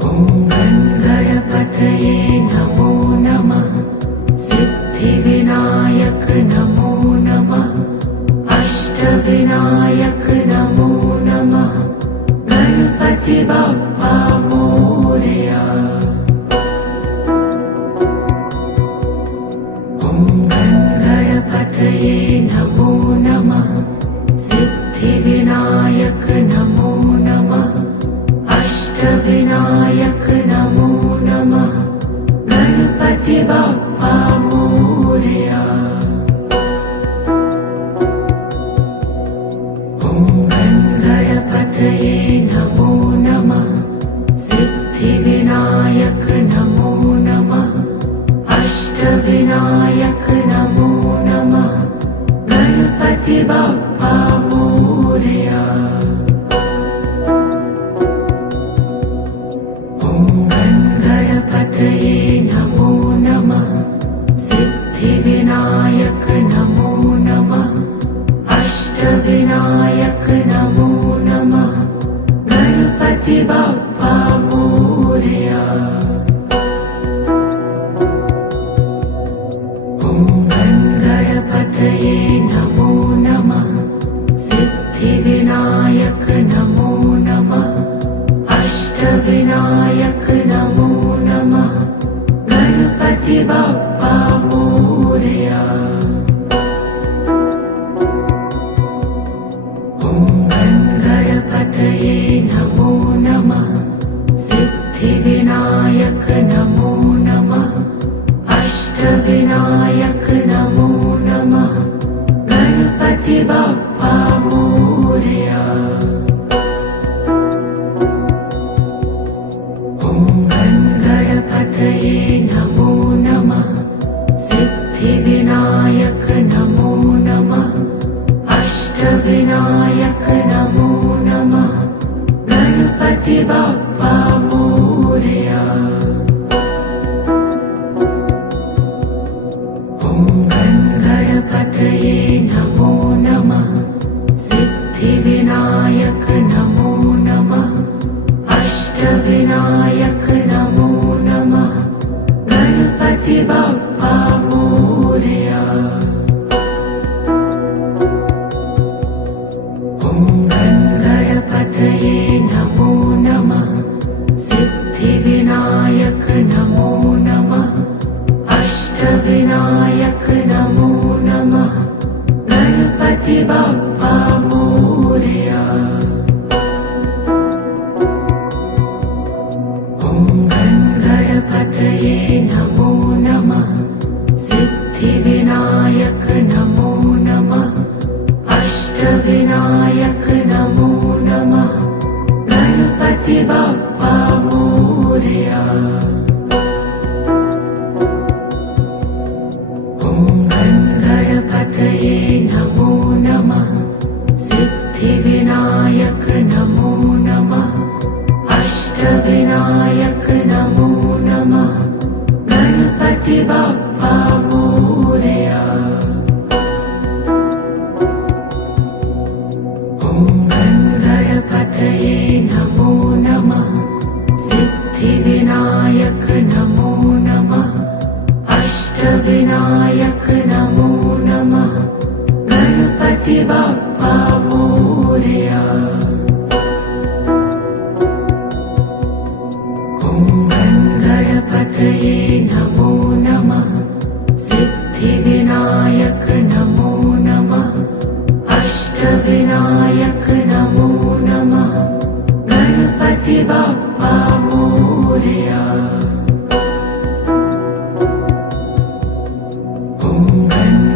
ॐ गणपतये नमो नमः सिद्धिविनायक नमो नमः अष्टविनायक नमो नमः गणपति बाप्पा मोरया। ॐ गणपतये नमो नमः सिद्धिविनायक नमो नमः अष्टविनायक नमो नमः गणपति बाप्पा मोरया। ॐ गणपतये नमो नमः सिद्धिविनायक नमो नमः अष्टविनायक नमो नमः गणपति बाप्पा मोरया। ॐ गणपतये नमो नमः सिद्धिविनायक नमो नमः अष्टविनायक नमो नमः गणपति बाप्पा मोरया। ॐ गणपतये नमो नमः सिद्धिविनायक नमो नमः अष्टविनायक नमो नमः गणपति बाप्पा मोरया। ॐ गणपतये नमो नमः सिद्धिविनायक नमो नमः अष्टविनायक नमो नमः गणपति बाप्पा मोरया। ॐ गणपतये नमो नमः सिद्धिविनायक नमो नमः अष्टविनायक नमो नमः गणपति बाप्पा मोरया। ॐ गणपतये नमो नमः सिद्धिविनायक नमो नमः अष्टविनायक नमो नमः गणपति बाप्पा मोरया। ॐ गणपतये नमो नमः सिद्धिविनायक नमो नमः अष्टविनायक नमो नमः गणपति बाप्पा मोरया। ॐ गणपतये नमो नमः सिद्धिविनायक नमो नमः अष्टविनायक नमो नमः गणपति बाप्पा मोरया। ॐ गणपतये नमो नमः सिद्धिविनायक नमो नमः अष्टविनायक नमो नमः गणपति बाप्पा मोरया। ॐ गणपतये नमो नमः सिद्धिविनायक नमो नमः अष्टविनायक नमो नमः गणपति बाप्पा मोरया। ॐ गणपतये नमो नमः सिद्धिविनायक नमो नमः अष्टविनायक नमो नमः गणपति बाप्पा मोरया। ॐ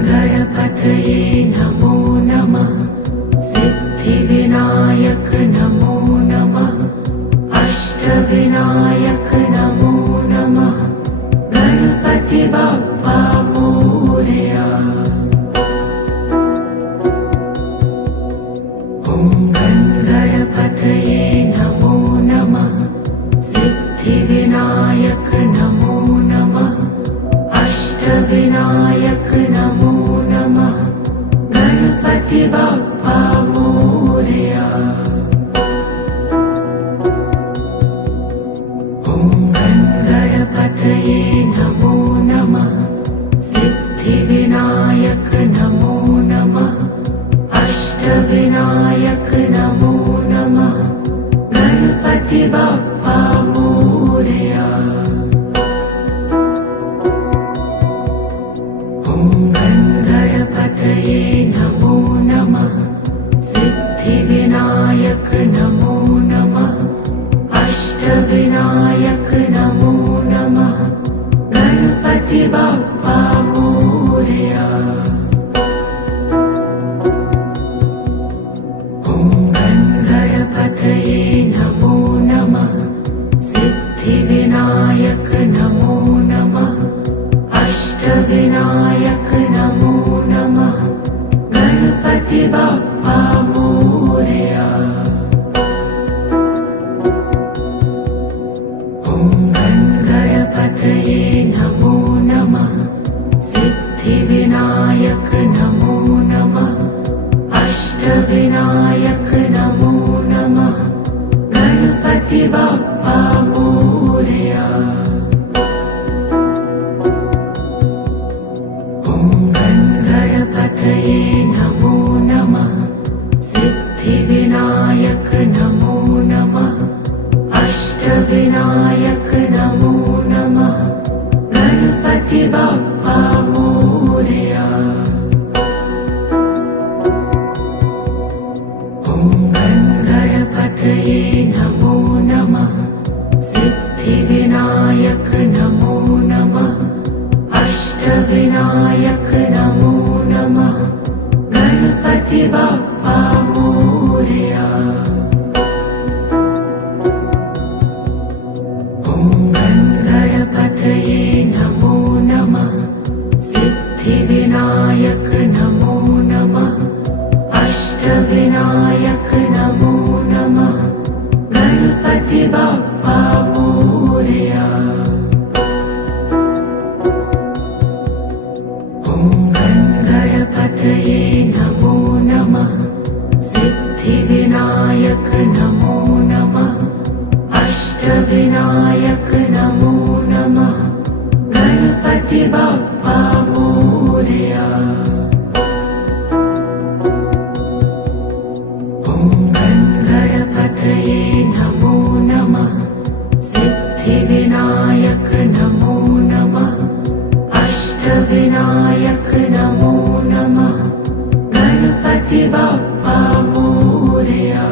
गणपतये नमो नमः सिद्धिविनायक सिद्धिविनायक नमो नमः अष्टविनायक नमो नमः गणपति बाप्पा मोरया। ॐ गणपतये नमो नमः सिद्धिविनायक नमो नमः अष्टविनायक नमो नमः गणपति बाप्पा मोरया। ॐ गणपतये नमो नमः सिद्धिविनायक नमो नमः अष्टविनायक नमो नमः गणपति बाप्पा मोरया। ॐ गणपतये नमो नमः सिद्धिविनायक नमो नमः अष्टविनायक नमो नमः गणपति बाप्पा मोरया। ॐ गणपतये नमो नमः सिद्धिविनायक नमो नमः अष्टविनायक नमो नमः गणपति बाप्पा मोरया। ॐ गणपतये नमो नमः सिद्धिविनायक नमो नमः अष्टविनायक नमो नमः गणपति बाप्पा मोरया। ॐ गणपतये नमो नमः सिद्धिविनायक नमो नमः अष्टविनायक नमो नमः गणपति बाप्पा मोरया। ॐ गणपतये नमो नमः सिद्धिविनायक नमो नमः अष्टविनायक नमो नमः गणपति बाप्पा मोरया। ॐ गणपतये नमो नमः सिद्धिविनायक नमो नमः अष्टविनायक नमो नमः गणपति बाप्पा मोरया। ॐ गणपतये नमो नमः सिद्धिविनायक नमो नमः अष्टविनायक नमो नमः गणपति बाप्पा मोरया।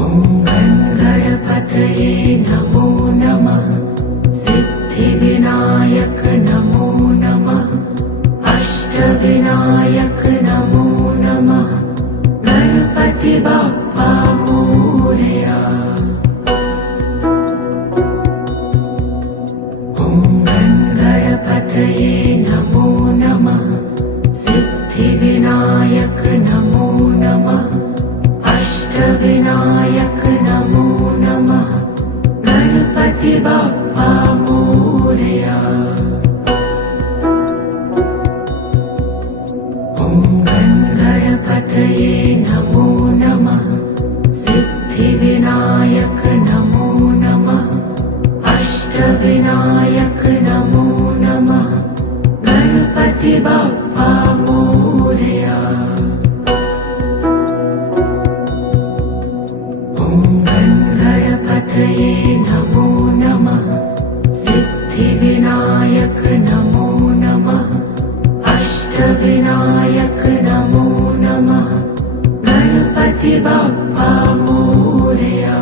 ॐ गणपतये नमो नमः सिद्धिविनायक नमो नमः अष्टविनायक नमो नमः गणपति बाप्पा मोरया। ॐ गणपतये नमो नमः सिद्धिविनायक नमो नमः अष्टविनायक नमो नमः गणपति बाप्पा मोरया। ॐ गणपतये नमो नमः सिद्धिविनायक नमो नमः अष्टविनायक नमो नमः गणपति बाप्पा मोरया। ॐ गणपतये नमो नमः सिद्धिविनायक नमो नमः अष्टविनायक नमो नमः गणपति बाप्पा मोरया।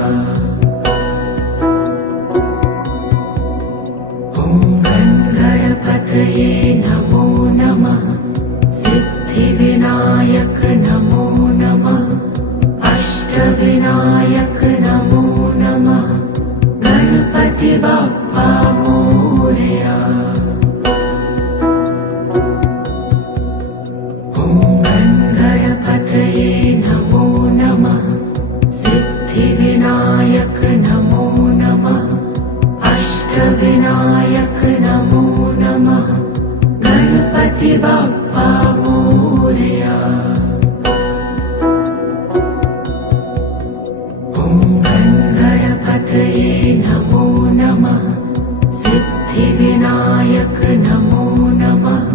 सिद्धिविनायक नमो नमः अष्टविनायक नमो नमः गणपति बाप्पा मोरया। ॐ गणपतये नमो नमः सिद्धिविनायक नमो नमः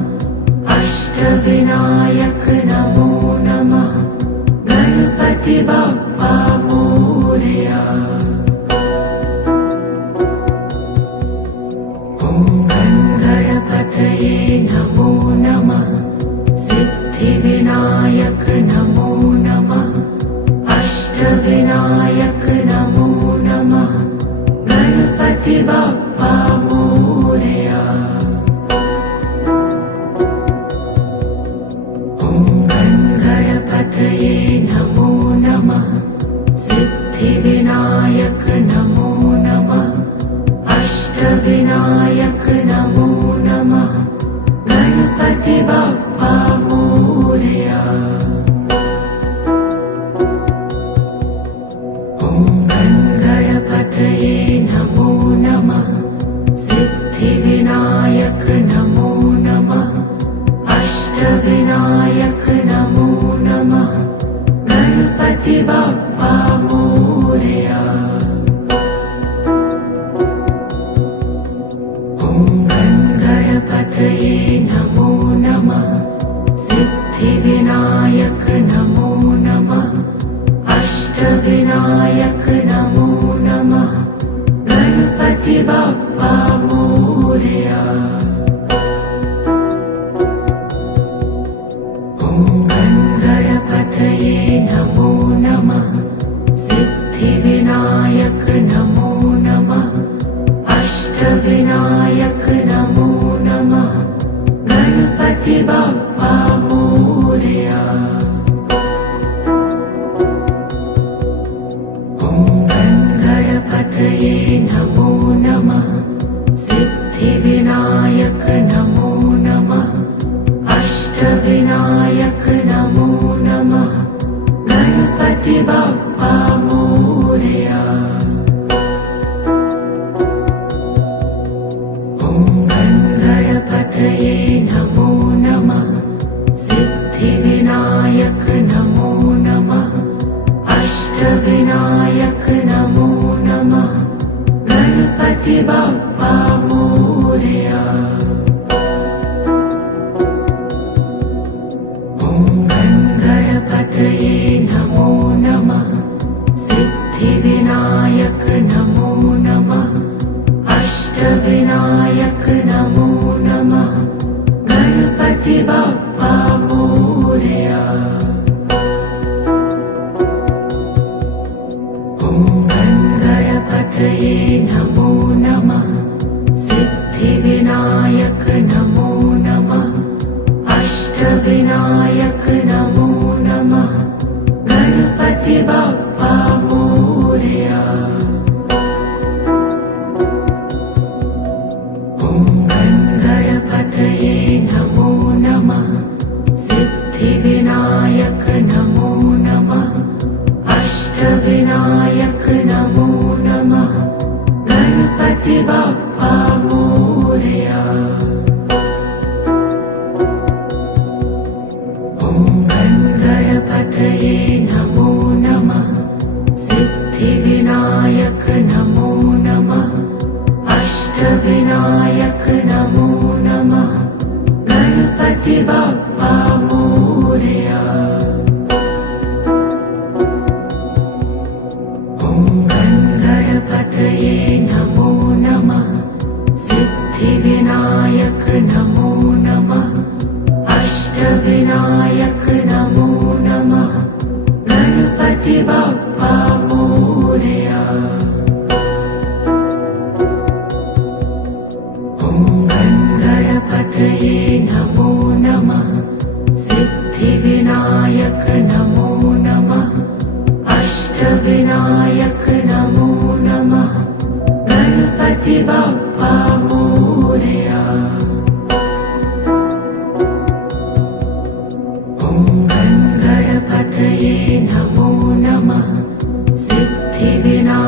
अष्टविनायक नमो नमः गणपति बाप्पा मोरया। ॐ गणपतये नमो नमः सिद्धिविनायक नमो नमः अष्टविनायक नमो नमः गणपति बाप्पा मोरया। ॐ गणपतये नमो नमः सिद्धिविनायक नमो नमः अष्टविनायक नमो नमः गणपति बाप्पा मोरया। ॐ गणपतये नमो नमः सिद्धिविनायक नमो नमः अष्टविनायक नमो नमः गणपति बाप्पा मोरया। ॐ गणपतये नमो नमः सिद्धिविनायक नमो नमः अष्टविनायक नमो नमः गणपति बाप्पा मोरया। ॐ गणपतये नमो नमः सिद्धिविनायक नमो नमः अष्टविनायक नमो नमः गणपति बाप्पा मोरया। ॐ गणपतये नमो नमः सिद्धिविनायक नमो नमः अष्टविनायक नमो नमः गणपति बाप्पा मोरया। ॐ गणपतये नमो नमः सिद्धिविनायक नमो नमः अष्टविनायक नमो नमः गणपति बाप्पा मोरया। ॐ गणपतये नमो नमः सिद्धिविनायक नमो नमः अष्टविनायक नमो नमः गणपति बाप्पा मोरया। ॐ गणपतये नमो नमः सिद्धिविनायक नमो नमः अष्टविनायक नमो नमः गणपति बाप्पा मोरया। ॐ गणपतये नमो नमः सिद्धिविनायक नमो नमः अष्टविनायक नमो नमः गणपति बाप्पा मोरया। ॐ गणपतये नमो नमः सिद्धिविनायक नमो नमः अष्टविनायक नमो नमः गणपति बाप्पा मोरया। ॐ गणपतये नमो नमः सिद्धिविनायक नमो नमः अष्टविनायक नमो नमः गणपति बाप्पा मोरया। ॐ गणपतये नमो नमः सिद्धिविनायक नमो नमः अष्टविनायक नमो नमः गणपति बाप्पा मोरया। ॐ गणपतये नमो नमः सिद्धिविनायक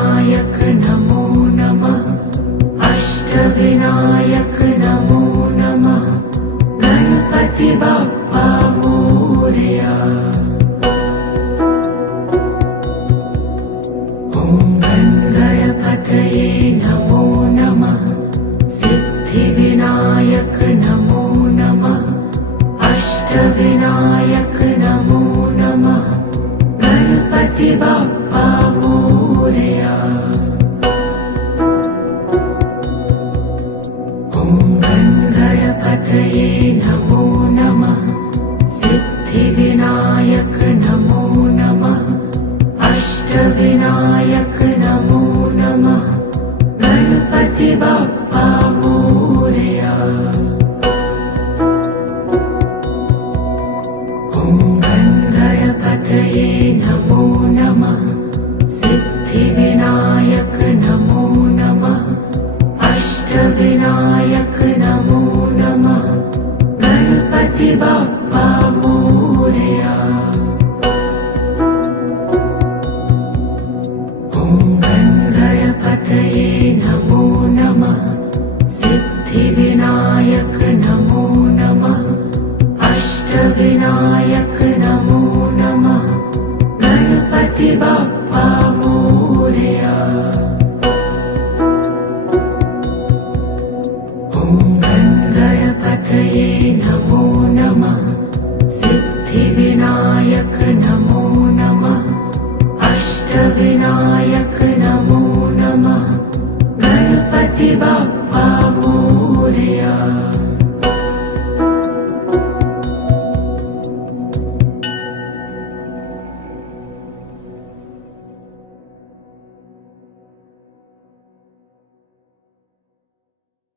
विनायक नमो